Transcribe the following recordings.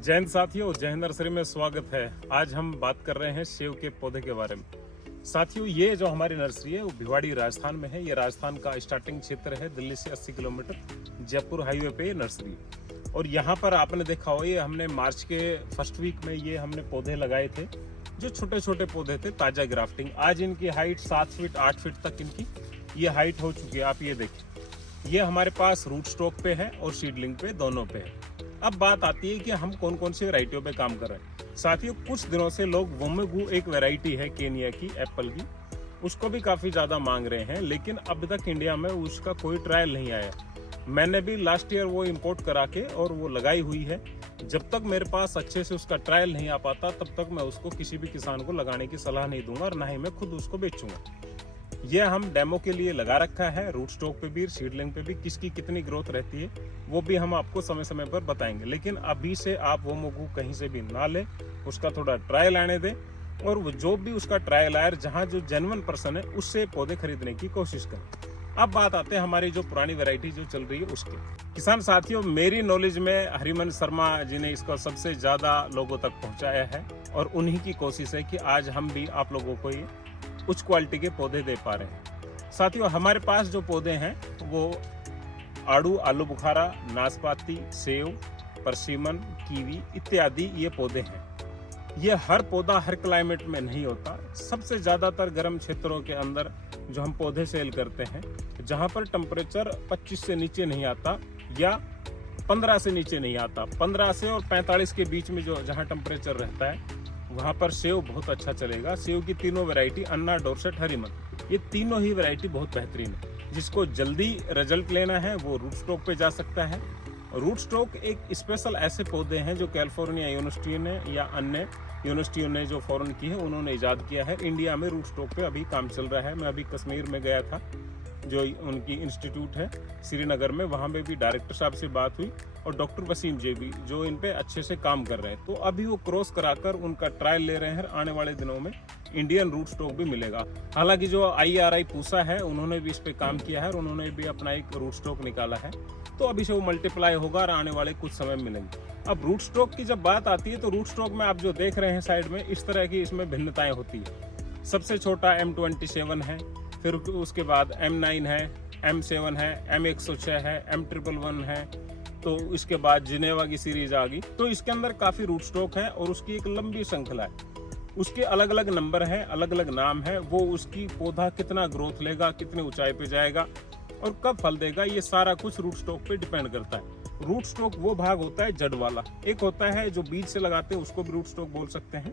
जय हिंद साथियों, जय हिंद नर्सरी में स्वागत है। आज हम बात कर रहे हैं सेव के पौधे के बारे में। साथियों, ये जो हमारी नर्सरी है वो भिवाड़ी राजस्थान में है। ये राजस्थान का स्टार्टिंग क्षेत्र है, दिल्ली से 80 किलोमीटर जयपुर हाईवे पे ये नर्सरी। और यहाँ पर आपने देखा हो, ये हमने मार्च के फर्स्ट वीक में ये हमने पौधे लगाए थे, जो छोटे छोटे पौधे थे, ताजा ग्राफ्टिंग। आज इनकी हाइट 7 फीट 8 फीट तक इनकी ये हाइट हो चुकी है। आप ये देखिए, ये हमारे पास रूट स्टॉक पे है और सीडलिंग पे, दोनों पे है। अब बात आती है कि हम कौन कौन सी वैरायटियों पे काम कर रहे हैं। साथियों, कुछ दिनों से लोग वोमेगू एक वैरायटी है केनिया की एप्पल की, उसको भी काफ़ी ज़्यादा मांग रहे हैं, लेकिन अब तक इंडिया में उसका कोई ट्रायल नहीं आया। मैंने भी लास्ट ईयर वो इंपोर्ट करा के और वो लगाई हुई है। जब तक मेरे पास अच्छे से उसका ट्रायल नहीं आ पाता, तब तक मैं उसको किसी भी किसान को लगाने की सलाह नहीं दूंगा और ना ही मैं खुद उसको बेचूंगा। ये हम डेमो के लिए लगा रखा है, रूट स्टॉक पे भी सीडलिंग पे भी। किसकी कितनी ग्रोथ रहती है वो भी हम आपको समय समय पर बताएंगे। लेकिन अभी से आप वो मोगू कहीं से भी ना ले, उसका थोड़ा ट्रायल आने दें, और वो जो भी उसका ट्रायल आयर, जहाँ जो जेन्युइन पर्सन है उससे पौधे खरीदने की कोशिश करें। अब बात आते हैं हमारी जो पुरानी वैरायटी जो चल रही है उसकी। किसान साथियों, मेरी नॉलेज में हरिमन शर्मा जी ने इसको सबसे ज्यादा लोगों तक पहुंचाया है, और उन्हीं की कोशिश है कि आज हम भी आप लोगों को ये उच्च क्वालिटी के पौधे दे पा रहे हैं। साथियों, हमारे पास जो पौधे हैं वो आड़ू, आलू बुखारा, नाशपाती, सेव, परसिमन, कीवी इत्यादि ये पौधे हैं। ये हर पौधा हर क्लाइमेट में नहीं होता। सबसे ज़्यादातर गर्म क्षेत्रों के अंदर जो हम पौधे सेल करते हैं, जहाँ पर टेम्परेचर 25 से नीचे नहीं आता या 15 से नीचे नहीं आता, 15 से और 45 के बीच में जो जहाँ टेम्परेचर रहता है, वहाँ पर सेव बहुत अच्छा चलेगा। सेव की तीनों वैरायटी, अन्ना, डोरसेट, हरिमन, ये तीनों ही वैरायटी बहुत बेहतरीन है। जिसको जल्दी रिजल्ट लेना है वो रूट स्टॉक पे जा सकता है। रूट स्टॉक एक स्पेशल ऐसे पौधे हैं जो कैलिफोर्निया यूनिवर्सिटी ने या अन्य यूनिवर्सिटियों ने जो फॉरेन की है उन्होंने इजाद किया है। इंडिया में रूट स्टॉक पे अभी काम चल रहा है। मैं अभी कश्मीर में गया था, जो उनकी इंस्टीट्यूट है श्रीनगर में, वहाँ पे भी डायरेक्टर साहब से बात हुई, और डॉक्टर वसीम जी भी जो इन पे अच्छे से काम कर रहे हैं। तो अभी वो क्रॉस कराकर उनका ट्रायल ले रहे हैं। आने वाले दिनों में इंडियन रूट स्टॉक भी मिलेगा। हालांकि जो IRI पूसा है उन्होंने भी इस पे काम किया है और उन्होंने भी अपना एक रूट स्टॉक निकाला है। तो अभी से वो मल्टीप्लाई होगा और आने वाले कुछ समय मिलेंगे। अब रूट स्टॉक की जब बात आती है तो रूट स्टॉक में आप जो देख रहे हैं साइड में, इस तरह की इसमें भिन्नताएं होती है। सबसे छोटा M27 है, फिर उसके बाद M9 है, M7 है, M106 है, M111 है, तो इसके बाद जिनेवा की सीरीज आ गई। तो इसके अंदर काफी रूट स्टॉक है और उसकी एक लंबी श्रृंखला है। उसके अलग अलग नंबर है, अलग अलग नाम है। वो उसकी पौधा कितना ग्रोथ लेगा, कितनी ऊंचाई पे जाएगा और कब फल देगा, ये सारा कुछ रूट स्टॉक पे डिपेंड करता है। रूट स्टॉक वो भाग होता है जड़ वाला। एक होता है जो बीज से लगाते हैं, उसको भी रूट स्टॉक बोल सकते हैं,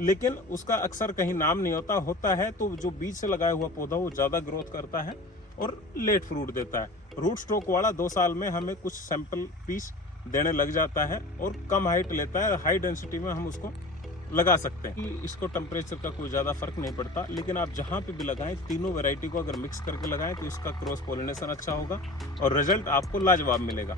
लेकिन उसका अक्सर कहीं नाम नहीं होता। होता है तो जो बीज से लगाया हुआ पौधा वो ज्यादा ग्रोथ करता है और लेट फ्रूट देता है। रूट स्टॉक वाला 2 साल में हमें कुछ सैंपल पीस देने लग जाता है और कम हाइट लेता है। हाई डेंसिटी में हम उसको लगा सकते हैं कि इसको टेम्परेचर का कोई ज़्यादा फर्क नहीं पड़ता। लेकिन आप जहाँ पे भी लगाएं, तीनों वैरायटी को अगर मिक्स करके लगाएं तो इसका क्रॉस पोलिनेशन अच्छा होगा और रिजल्ट आपको लाजवाब मिलेगा।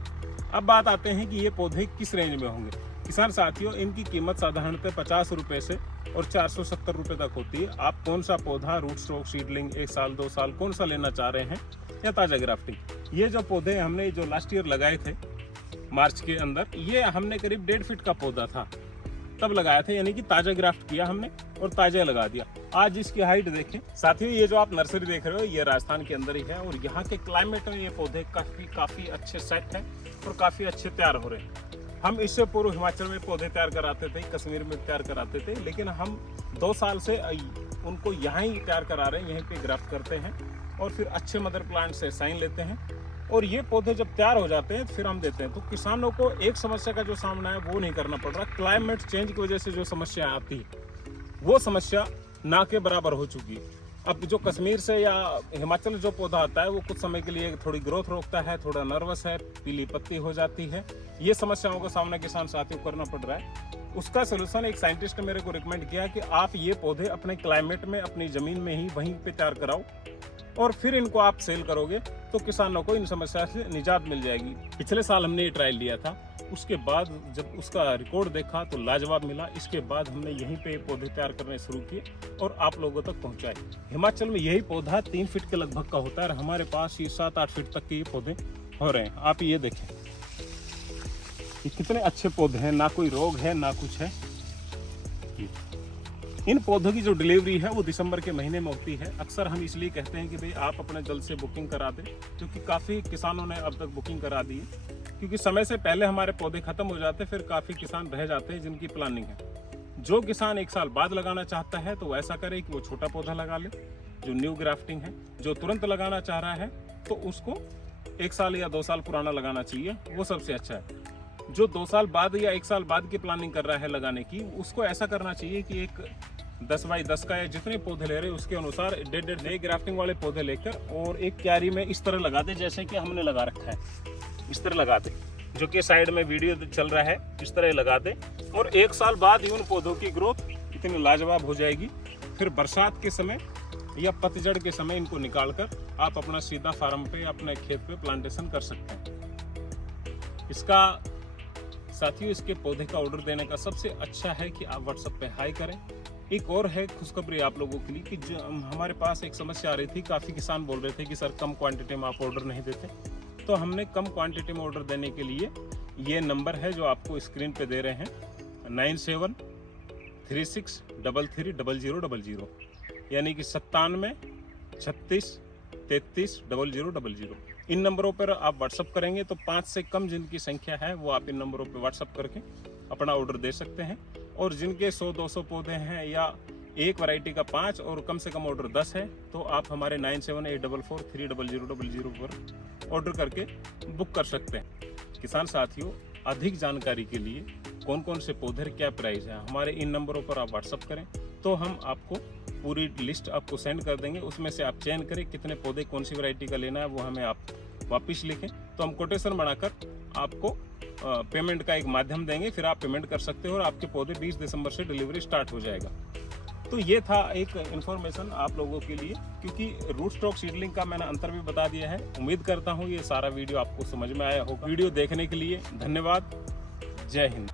अब बात आते हैं कि ये पौधे किस रेंज में होंगे। किसान साथियों, इनकी कीमत साधारणतः 50 रुपये से और 470 रुपये तक होती है। आप कौन सा पौधा, रूट स्टॉक, सीडलिंग, 1 साल 2 साल, कौन सा लेना चाह रहे हैं या ताज़ा ग्राफ्टिंग। ये जो पौधे हमने जो लास्ट ईयर लगाए थे मार्च के अंदर, ये हमने करीब 1.5 फीट का पौधा था तब लगाया था, यानी कि ताजा ग्राफ्ट किया हमने और ताजा लगा दिया। आज इसकी हाइट देखें साथियों। ये जो आप नर्सरी देख रहे हो ये राजस्थान के अंदर ही है, और यहाँ के क्लाइमेट में ये पौधे काफी अच्छे सेट हैं और काफी अच्छे तैयार हो रहे हैं। हम इससे पूर्व हिमाचल में पौधे तैयार कराते थे, कश्मीर में तैयार कराते थे, लेकिन हम 2 साल से उनको यहाँ ही तैयार करा रहे हैं, यहीं पे ग्राफ्ट करते हैं और फिर अच्छे मदर प्लांट से साइन लेते हैं, और ये पौधे जब तैयार हो जाते हैं फिर हम देते हैं। तो किसानों को एक समस्या का जो सामना है वो नहीं करना पड़ रहा। क्लाइमेट चेंज की वजह से जो समस्या आती है वो समस्या ना के बराबर हो चुकी है। अब जो कश्मीर से या हिमाचल जो पौधा आता है वो कुछ समय के लिए थोड़ी ग्रोथ रोकता है, थोड़ा नर्वस है, पीली पत्ती हो जाती है। ये समस्याओं का सामना किसान साथियों को करना पड़ रहा है। उसका सोल्यूशन एक साइंटिस्ट ने मेरे को रिकमेंड किया कि आप ये पौधे अपने क्लाइमेट में, अपनी जमीन में ही वहीं पे तैयार कराओ और फिर इनको आप सेल करोगे तो किसानों को इन समस्या से निजात मिल जाएगी। पिछले साल हमने ये ट्रायल लिया था, उसके बाद जब उसका रिकॉर्ड देखा तो लाजवाब मिला। इसके बाद हमने यहीं पे पौधे तैयार करने शुरू किए और आप लोगों तक पहुंचाए। हिमाचल में यही पौधा 3 फीट के लगभग का होता है और हमारे पास ये 7-8 फीट तक के ये पौधे हो रहे हैं। आप ये देखें, ये कितने अच्छे पौधे हैं, ना कोई रोग है ना कुछ है। इन पौधों की जो डिलीवरी है वो दिसंबर के महीने में होती है। अक्सर हम इसलिए कहते हैं कि भाई आप अपने जल्द से बुकिंग करा दें, क्योंकि काफ़ी किसानों ने अब तक बुकिंग करा दी है, क्योंकि समय से पहले हमारे पौधे खत्म हो जाते, फिर काफ़ी किसान रह जाते हैं जिनकी प्लानिंग है। जो किसान 1 साल बाद लगाना चाहता है तो वैसा करे कि वो छोटा पौधा लगा ले, जो न्यू ग्राफ्टिंग है। जो तुरंत लगाना चाह रहा है तो उसको 1 साल या 2 साल पुराना लगाना चाहिए, वो सबसे अच्छा है। जो 2 साल बाद या 1 साल बाद की प्लानिंग कर रहा है लगाने की, उसको ऐसा करना चाहिए कि एक 10 बाई 10 का या जितने पौधे ले रहे हैं उसके अनुसार 1.5 नए ग्राफ्टिंग वाले पौधे लेकर और एक क्यारी में इस तरह लगा दे, जैसे कि हमने लगा रखा है। इस तरह लगा दे, जो कि साइड में वीडियो चल रहा है, इस तरह लगा दे। और 1 साल बाद ही उन पौधों की ग्रोथ इतनी लाजवाब हो जाएगी, फिर बरसात के समय या पतझड़ के समय इनको निकालकर आप अपना सीधा फार्म पे, अपने खेत पे प्लांटेशन कर सकते हैं। इसका साथियों, इसके पौधे का ऑर्डर देने का सबसे अच्छा है कि आप व्हाट्सएप पे हाई करें। एक और है खुशखबरी आप लोगों के लिए कि जो हमारे पास एक समस्या आ रही थी, काफ़ी किसान बोल रहे थे कि सर कम क्वांटिटी में आप ऑर्डर नहीं देते, तो हमने कम क्वांटिटी में ऑर्डर देने के लिए ये नंबर है जो आपको स्क्रीन पे दे रहे हैं, 9736330000, यानी कि 97 36 33 0000। इन नंबरों पर आप व्हाट्सअप करेंगे तो 5 से कम जिनकी संख्या है वो आप इन नंबरों पर व्हाट्सअप करके अपना ऑर्डर दे सकते हैं। और जिनके 100-200 पौधे हैं या एक वैरायटी का 5 और कम से कम ऑर्डर 10 है, तो आप हमारे 9784430000 पर ऑर्डर करके बुक कर सकते हैं। किसान साथियों, अधिक जानकारी के लिए कौन कौन से पौधे क्या प्राइस है, हमारे इन नंबरों पर आप व्हाट्सअप करें तो हम आपको पूरी लिस्ट आपको सेंड कर देंगे। उसमें से आप चयन करें कितने पौधे कौन सी वैरायटी का लेना है, वो हमें आप वापस लिखें तो हम कोटेशन बनाकर आपको पेमेंट का एक माध्यम देंगे, फिर आप पेमेंट कर सकते हो और आपके पौधे 20 दिसंबर से डिलीवरी स्टार्ट हो जाएगा। तो ये था एक इन्फॉर्मेशन आप लोगों के लिए, क्योंकि रूट स्टॉक सीडलिंग का मैंने अंतर भी बता दिया है। उम्मीद करता हूँ ये सारा वीडियो आपको समझ में आया होगा। वीडियो देखने के लिए धन्यवाद। जय हिंद।